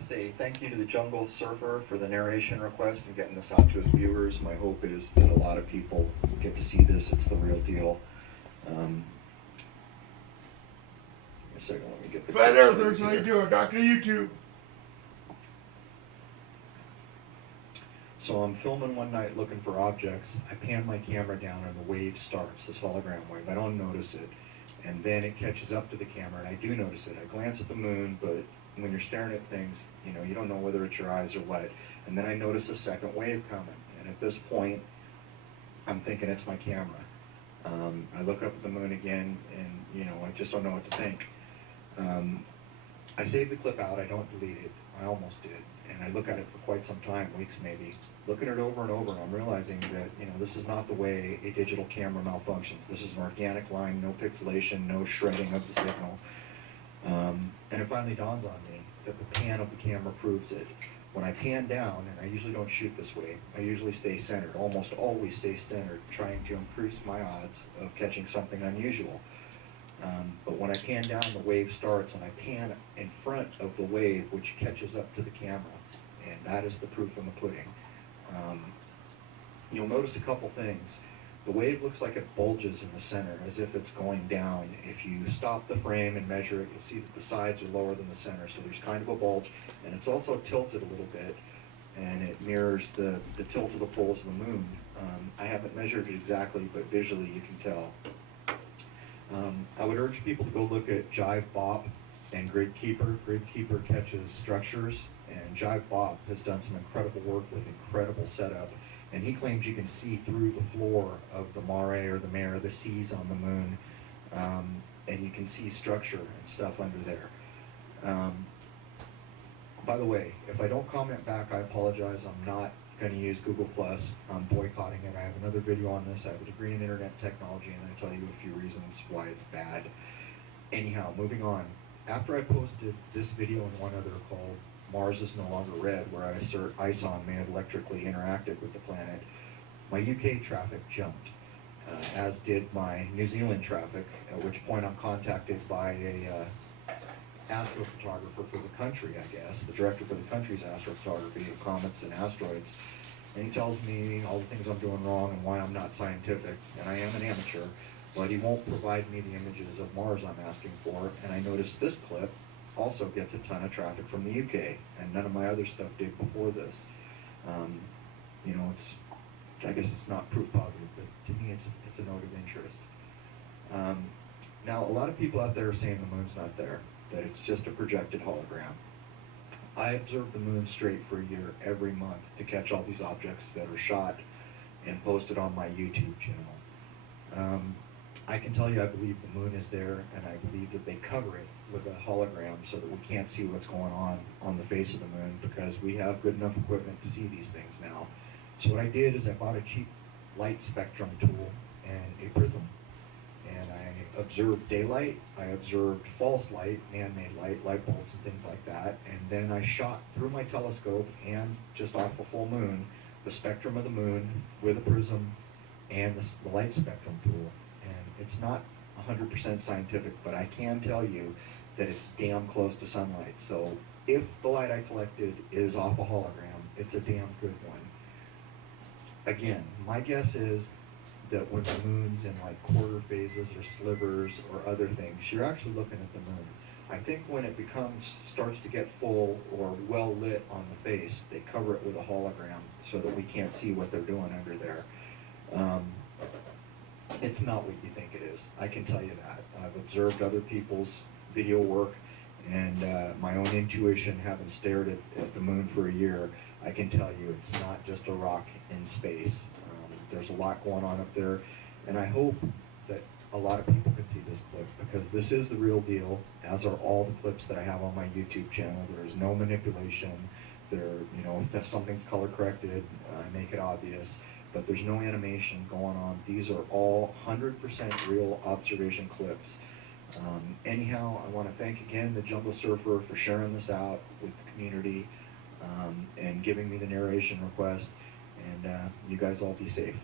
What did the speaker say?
to say thank you to the Jungle Surfer for the narration request and getting this out to his viewers. My hope is that a lot of people get to see this. It's the real deal. A second, let me get the Flat clip Earthers, started how you here. doing? Dr. YouTube. So I'm filming one night looking for objects. I pan my camera down and the wave starts, this hologram wave. I don't notice it. And then it catches up to the camera and I do notice it. I glance at the moon, but when you're staring at things, you know, you don't know whether it's your eyes or what. And then I notice a second wave coming. And at this point, I'm thinking it's my camera. I look up at the moon again and, you know, I just don't know what to think. I saved the clip out, I don't delete it. I almost did. And I look at it for quite some time, weeks maybe. Looking at it over and over, I'm realizing that, you know, this is not the way a digital camera malfunctions. This is an organic line, no pixelation, no shredding of the signal. And it finally dawns on me that the pan of the camera proves it. When I pan down, and I usually don't shoot this way, I usually stay centered, almost always stay centered, trying to increase my odds of catching something unusual. But when I pan down, the wave starts, and I pan in front of the wave, which catches up to the camera. And that is the proof in the pudding. You'll notice a couple things. The wave looks like it bulges in the center, as if it's going down. If you stop the frame and measure it, you'll see that the sides are lower than the center, so there's kind of a bulge. And it's also tilted a little bit, and it mirrors the tilt of the poles of the moon. I haven't measured it exactly, but visually you can tell. I would urge people to go look at Jive Bob and Gridkeeper. Gridkeeper catches structures, and Jive Bob has done some incredible work with incredible setup. And he claims you can see through the floor of the mare or the mare, the seas on the moon, and you can see structure and stuff under there. By the way, if I don't comment back, I apologize. I'm not going to use Google+. I'm boycotting it. I have another video on this. I have a degree in internet technology, and I tell you a few reasons why it's bad. Anyhow, moving on. After I posted this video and one other called Mars is No Longer Red, where I assert ISON may have electrically interacted with the planet, my UK traffic jumped, as did my New Zealand traffic, at which point I'm contacted by a astrophotographer for the country, I guess, the director for the country's astrophotography of comets and asteroids, and he tells me all the things I'm doing wrong and why I'm not scientific, and I am an amateur, but he won't provide me the images of Mars I'm asking for. And I noticed this clip also gets a ton of traffic from the UK, and none of my other stuff did before this. You know, I guess it's not proof positive, but to me it's a note of interest. Now, a lot of people out there are saying the moon's not there, that it's just a projected hologram. I observe the moon straight for a year every month to catch all these objects that are shot and posted on my YouTube channel. I can tell you I believe the moon is there, and I believe that they cover it with a hologram so that we can't see what's going on the face of the moon, because we have good enough equipment to see these things now. So what I did is I bought a cheap light spectrum tool and a prism, and I observed daylight, I observed false light, man-made light bulbs and things like that, and then I shot through my telescope and just off a full moon the spectrum of the moon with a prism and the light spectrum tool. And it's not 100% scientific, but I can tell you that it's damn close to sunlight. So if the light I collected is off a hologram, it's a damn good one. Again, my guess is that when the moon's in like quarter phases or slivers or other things, you're actually looking at the moon. I think when it starts to get full or well lit on the face, they cover it with a hologram so that we can't see what they're doing under there. It's not what you think it is. I can tell you that. I've observed other people's video work, and my own intuition, having stared at the moon for a year, I can tell you it's not just a rock in space. There's a lot going on up there, and I hope that a lot of people can see this clip, because this is the real deal, as are all the clips that I have on my YouTube channel. There is no manipulation. You know, if something's color corrected, I make it obvious, but there's no animation going on. These are all 100% real observation clips. Anyhow, I want to thank again the Jungle Surfer for sharing this out with the community and giving me the narration request, and you guys all be safe.